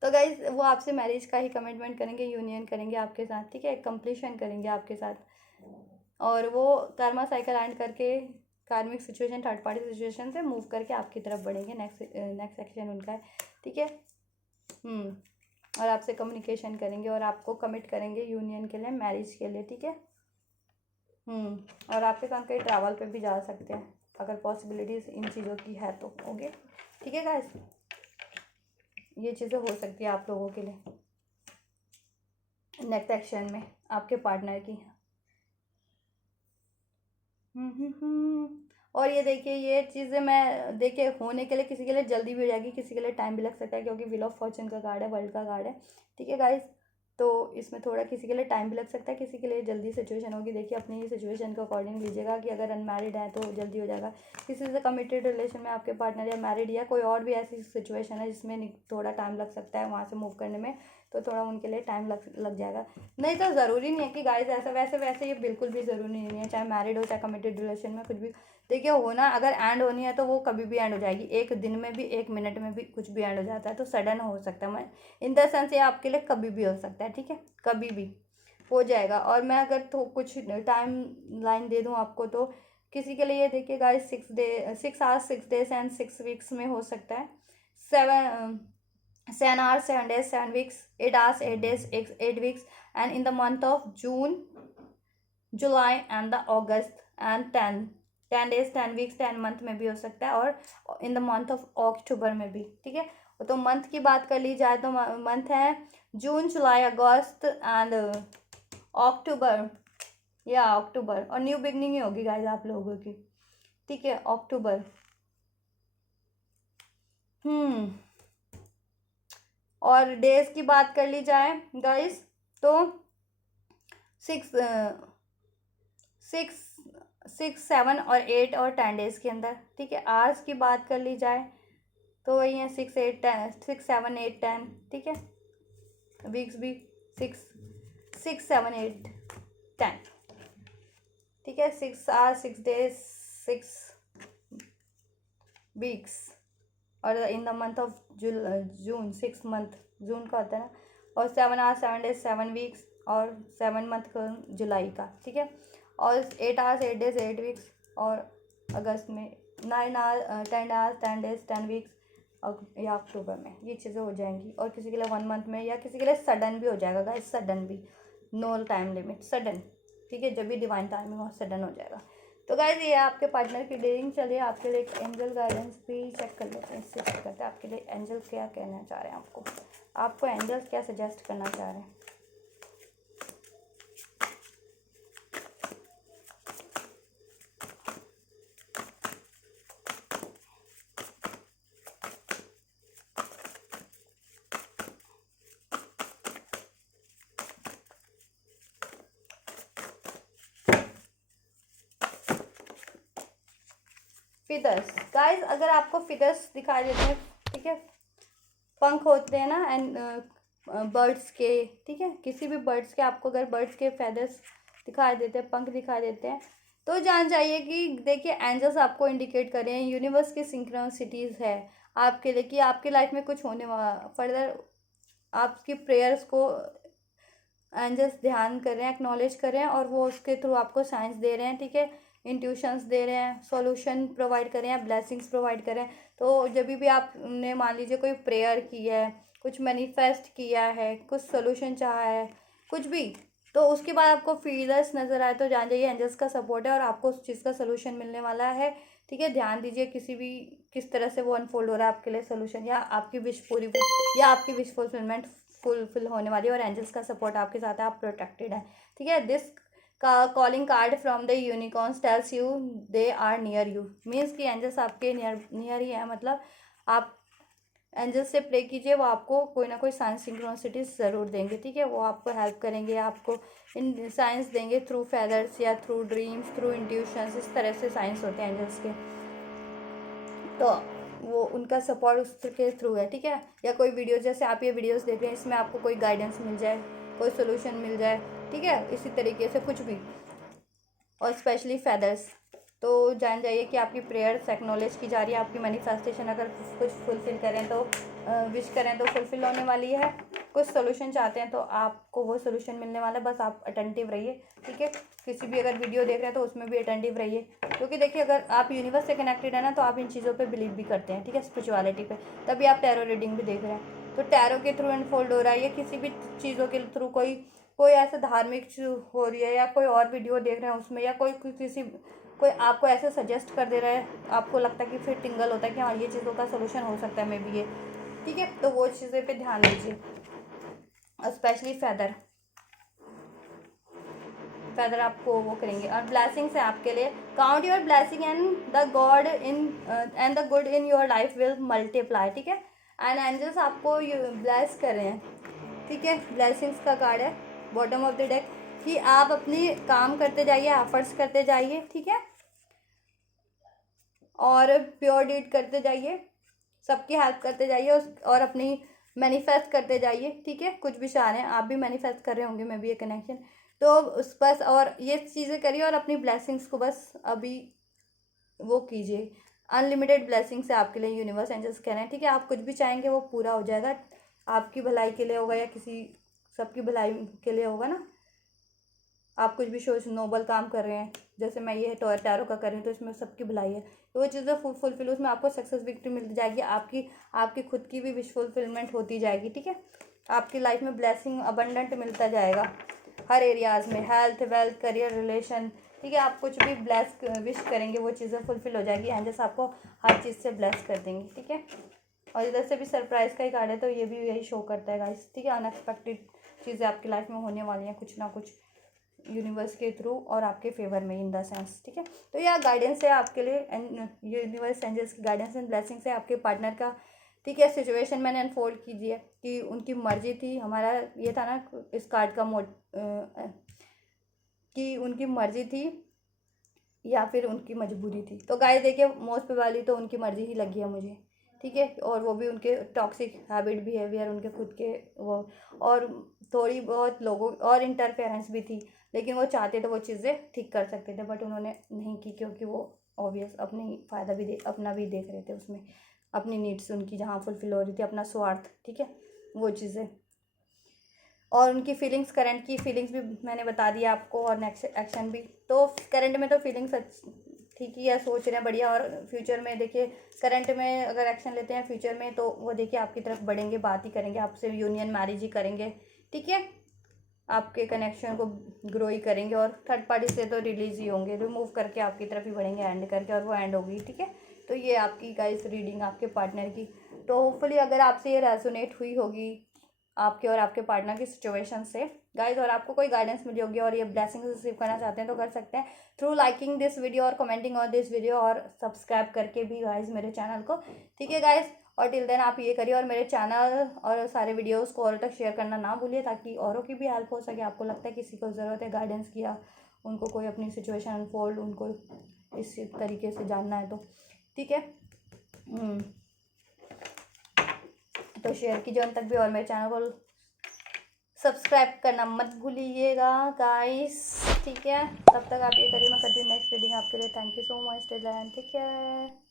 तो गाइज वो आपसे मैरिज का ही कमिटमेंट करेंगे, यूनियन करेंगे आपके साथ, ठीक है, कंप्लीशन करेंगे आपके साथ, और वो कर्मा साइकिल एंड करके कार्मिक सिचुएशन, थर्ड पार्टी सिचुएशन से मूव करके आपकी तरफ बढ़ेंगे, नेक्स्ट सेक्शन उनका है, ठीक है। और आपसे कम्युनिकेशन करेंगे और आपको कमिट करेंगे यूनियन के लिए, मैरिज के लिए, ठीक है। और आपके साथ कहीं ट्रैवल पे भी जा सकते हैं अगर पॉसिबिलिटीज़ इन चीज़ों की है तो, ओके, ठीक है गाइस, ये चीज़ें हो सकती है आप लोगों के लिए नेक्स्ट एक्शन में आपके पार्टनर की। और ये देखिए, ये चीज़ें मैं देखिए होने के लिए किसी के लिए जल्दी भी हो जाएगी, किसी के लिए टाइम भी लग सकता है, क्योंकि व्हील ऑफ फॉर्चून का कार्ड है, वर्ल्ड का कार्ड है, ठीक है गाइस। तो इसमें थोड़ा किसी के लिए टाइम भी लग सकता है, किसी के लिए जल्दी सिचुएशन होगी। देखिए अपनी सिचुएशन के अकॉर्डिंग लीजिएगा कि अगर अनमैरिड है तो जल्दी हो जाएगा, किसी से कमिटेड रिलेशन में आपके पार्टनर या मैरिड या कोई और भी ऐसी सिचुएशन है जिसमें थोड़ा टाइम लग सकता है वहाँ से मूव करने में, तो थोड़ा उनके लिए टाइम लग जाएगा। नहीं तो ज़रूरी नहीं है कि गाइस ऐसा, वैसे ये बिल्कुल भी ज़रूरी नहीं है, चाहे मैरिड हो चाहे कमिटेड रिलेशन में, कुछ भी देखिए होना, अगर एंड होनी है तो वो कभी भी एंड हो जाएगी, एक दिन में भी, एक मिनट में भी, कुछ भी एंड हो जाता है, तो सडन हो सकता है, मैं इन द सेंस ये आपके लिए कभी भी हो सकता है, ठीक है, कभी भी हो जाएगा। और मैं अगर तो कुछ टाइम लाइन दे दूँ आपको, तो किसी के लिए देखिए guys 6 hours 6 days and 6 weeks में हो सकता है, 7 hours 7 days 7 weeks, 8 hours 8 days 8 weeks, and in the month of June, July and the August and 10 days 10 weeks 10 month में भी हो सकता है, और in the month of October में भी, ठीक है। तो मंथ की बात कर ली जाए तो मंथ है जून, जुलाई, अगस्त एंड अक्टूबर, या अक्टूबर, और न्यू बिगनिंग ही होगी गाइस आप लोगों की, ठीक है, अक्टूबर। और डेज की बात कर ली जाए गाइस तो 6 7 और 8 और 10 डेज के अंदर, ठीक है। आवर्स की बात कर ली जाए तो वही है 6 7 8 10, ठीक है। वीक्स भी 6 7 8 10, ठीक है। 6 आवर्स 6 डेज 6 वीक्स, और in the month of June 6 month June का होता है ना, और 7 आवर्स 7 डेज 7 वीक्स, और 7 मंथ का जुलाई का, ठीक है। और 8 आवर्स 8 डेज 8 वीक्स, और अगस्त में 9 आवर्स 10 आवर्स 10 डेज 10 वीक्स, या अक्टूबर में ये चीज़ें हो जाएंगी। और किसी के लिए 1 मंथ में, या किसी के लिए सडन भी हो जाएगा गाइस, सडन भी, नो टाइम लिमिट, सडन, ठीक है, जब भी डिवाइन टाइमिंग हो सडन हो जाएगा। तो गाइस ये आपके पार्टनर की डेटिंग चलिए, आपके लिए एक एंजल गाइडेंस भी चेक कर लेते हैं, इससे चेक करते हैं आपके लिए एंजल क्या कहना चाह रहे हैं, आपको एंजल्स क्या सजेस्ट करना चाह रहे हैं। फिदर्स गाइस, अगर आपको फिदर्स दिखाई देते हैं, ठीक है, पंख होते हैं ना, एंड बर्ड्स के, ठीक है, किसी भी बर्ड्स के, आपको अगर बर्ड्स के फेदर्स दिखाई देते हैं, पंख दिखाई देते हैं, तो जान जाइए कि देखिए एंजल्स आपको इंडिकेट कर रहे हैं, यूनिवर्स की सिंक्रोनिसिटीज़ है आपके लिए, कि आपकी लाइफ में कुछ होने वाला, फर्दर आपकी प्रेयर्स को एंजल्स ध्यान कर रहे हैं, एक्नॉलेज कर रहे हैं, और वो उसके थ्रू आपको साइंस दे रहे हैं, ठीक है, इंट्यूशंस दे रहे हैं, सॉल्यूशन प्रोवाइड कर रहे हैं, ब्लेसिंग्स प्रोवाइड कर रहे हैं। तो जब भी आपने मान लीजिए कोई प्रेयर की है, कुछ मैनिफेस्ट किया है, कुछ सोल्यूशन चाहा है, कुछ भी, तो उसके बाद आपको फीलर्स नज़र आए तो जान जाइए एंजल्स का सपोर्ट है, और आपको उस चीज़ का सोल्यूशन मिलने वाला है, ठीक है। ध्यान दीजिए किस तरह से वो अनफोल्ड हो रहा है आपके लिए सोल्यूशन, या आपकी विश पूरी, या आपकी विश फुलफिलमेंट फुलफिल होने वाली है, और एंजल्स का सपोर्ट आपके साथ है, आप प्रोटेक्टेड है, ठीक है। दिस का calling card from the unicorns tells you they are near you, means कि एंजल्स आपके नियर ही है, मतलब आप एंजल से प्रे कीजिए, वो आपको कोई ना कोई साइंस सिंक्रोनिसिटीज ज़रूर देंगे, ठीक है। वो आपको हेल्प करेंगे, आपको इन साइंस देंगे थ्रू फेदर्स या थ्रू ड्रीम्स, थ्रू इंट्यूशंस, इस तरह से साइंस होते हैं एंजल्स के। तो वो उनका सपोर्ट उसके थ्रू है, ठीक है। या कोई वीडियो, जैसे आप ये वीडियोस देख रहे हैं, इसमें आपको कोई गाइडेंस मिल जाए, कोई सोल्यूशन मिल जाए, ठीक है, इसी तरीके से कुछ भी। और स्पेशली फेदर्स, तो जान जाइए कि आपकी प्रेयर्स एक्नॉलेज की जा रही है, आपकी मैनिफेस्टेशन अगर कुछ फुलफ़िल करें तो विश करें तो फुलफ़िल होने वाली है। कुछ सोल्यूशन चाहते हैं तो आपको वो सोल्यूशन मिलने वाला है, बस आप अटेंटिव रहिए, ठीक है। किसी भी अगर वीडियो देख रहे हैं तो उसमें भी अटेंटिव रहिए, क्योंकि देखिए अगर आप यूनिवर्स से कनेक्टेड है ना, तो आप इन चीज़ों पे बिलीव भी करते हैं, ठीक है, स्पिरिचुअलिटी पे, तभी आप टैरो रीडिंग भी देख रहे हैं। तो टैरो के थ्रू अनफोल्ड हो रहा है, या किसी भी चीज़ों के थ्रू कोई कोई ऐसा धार्मिक हो रही है, या कोई और वीडियो देख रहे हैं उसमें, या कोई आपको ऐसे सजेस्ट कर दे रहा है, आपको लगता है कि फिर टिंगल होता है कि हाँ ये चीज़ों का सोल्यूशन हो सकता है मे बी ये, ठीक है। तो वो चीज़ें पे ध्यान दीजिए, स्पेशली फेदर आपको वो करेंगे। और ब्लेसिंग्स है आपके लिए, count your blessing and the good in your life will multiply, ठीक है। एंड एंजल्स आपको ब्लेस कर रहे हैं, ठीक है। ब्लेसिंग्स का कार्ड है बॉटम ऑफ द डेक, कि आप अपनी काम करते जाइए, एफर्ट्स करते जाइए, ठीक है, और प्योर डीड करते जाइए, सबकी हेल्प करते जाइए, और अपनी मैनिफेस्ट करते जाइए, ठीक है। कुछ भी चाह रहे हैं, आप भी मैनिफेस्ट कर रहे होंगे, मैं भी ये कनेक्शन, तो उस बस और ये चीज़ें करिए, और अपनी ब्लेसिंग्स को बस अभी वो कीजिए। अनलिमिटेड ब्लेसिंग्स है आपके लिए, यूनिवर्स एंजल्स कह रहे हैं, ठीक है। आप कुछ भी चाहेंगे वो पूरा हो जाएगा, आपकी भलाई के लिए होगा, या किसी सबकी भलाई के लिए होगा ना। आप कुछ भी सोच नोबल काम कर रहे हैं, जैसे मैं ये टैरो का कर रही हूँ, तो इसमें सबकी भलाई है, तो वो चीज़ें फुलफिल, उसमें आपको सक्सेस विक्ट्री मिल जाएगी, आपकी खुद की भी विश फुलफिलमेंट होती जाएगी, ठीक है। आपकी लाइफ में ब्लेसिंग अबंडेंट मिलता जाएगा हर एरियाज़ में, हेल्थ, वेल्थ, करियर, रिलेशन, ठीक है। आप कुछ भी ब्लेस विश करेंगे वो चीज़ें फुलफिल हो जाएगी, एंजल्स आपको हर चीज़ से ब्लेस कर देंगे, ठीक है। और इधर से भी सरप्राइज़ का ही कार्ड है, तो ये भी यही शो करता है गाइस, ठीक है। अनएक्सपेक्टेड चीज़ें आपकी लाइफ में होने वाली हैं, कुछ ना कुछ यूनिवर्स के थ्रू और आपके फेवर में, इन द सेंस, ठीक है। तो यह गाइडेंस है आपके लिए, एंड यूनिवर्स एंजल्स की गाइडेंस एंड ब्लेसिंग्स है आपके पार्टनर का, ठीक है। सिचुएशन मैंने अनफोल्ड कीजिए कि उनकी मर्जी थी, हमारा ये था ना इस कार्ड का कि उनकी मर्जी थी या फिर उनकी मजबूरी थी। तो गाइस देखिए, मोस्ट प्रोबेबली तो उनकी मर्जी ही लगी है मुझे, ठीक है। और वो भी उनके टॉक्सिक हैबिट, बिहेवियर, उनके खुद के वो, और थोड़ी बहुत लोगों और इंटरफेरेंस भी थी, लेकिन वो चाहते तो वो चीज़ें ठीक कर सकते थे, बट उन्होंने नहीं की, क्योंकि वो ऑब्वियस अपनी फ़ायदा भी अपना भी देख रहे थे उसमें, अपनी नीड्स उनकी जहाँ फुलफिल हो रही थी, अपना स्वार्थ, ठीक है, वो चीज़ें। और उनकी फीलिंग्स, करंट की फीलिंग्स भी मैंने बता दिया आपको, और नेक्स्ट एक्शन भी। तो करंट में तो फीलिंग्स ठीक ही है, सोच रहे हैं बढ़िया, और फ्यूचर में देखिए, करंट में अगर एक्शन लेते हैं फ्यूचर में, तो वो देखिए आपकी तरफ बढ़ेंगे, बात ही करेंगे आपसे, यूनियन मैरिज ही करेंगे, ठीक है। आपके कनेक्शन को ग्रो ही करेंगे, और थर्ड पार्टी से तो रिलीज ही होंगे, रिमूव करके आपकी तरफ ही बढ़ेंगे, एंड करके, और वो एंड होगी, ठीक है। तो ये आपकी गाइस रीडिंग आपके पार्टनर की, तो होपफुली अगर आपसे ये रेजोनेट हुई होगी आपके और आपके पार्टनर की सिचुएशन से गाइज, और आपको कोई गाइडेंस मिली होगी, और ये ब्लेसिंग्स रिसीव करना चाहते हैं तो कर सकते हैं थ्रू लाइकिंग दिस वीडियो और कमेंटिंग ऑन दिस वीडियो, और सब्सक्राइब करके भी गाइज मेरे चैनल को, ठीक है गाइज। और टिल देन आप ये करिए, और मेरे चैनल और सारे वीडियोस को औरों तक शेयर करना ना भूलिए, ताकि औरों की भी हेल्प हो सके। आपको लगता है किसी को ज़रूरत है गाइडेंस की, या उनको कोई अपनी सिचुएशन अनफोल्ड उनको इस तरीके से जानना है, तो ठीक है। तो शेयर कीजिए उन तक भी, और मेरे चैनल को सब्सक्राइब करना मत भूलिएगा गाइस, ठीक है। तब तक आप ये करिए, मैं करती हूँ नेक्स्ट रीडिंग आपके लिए। Thank you so much, till then take care.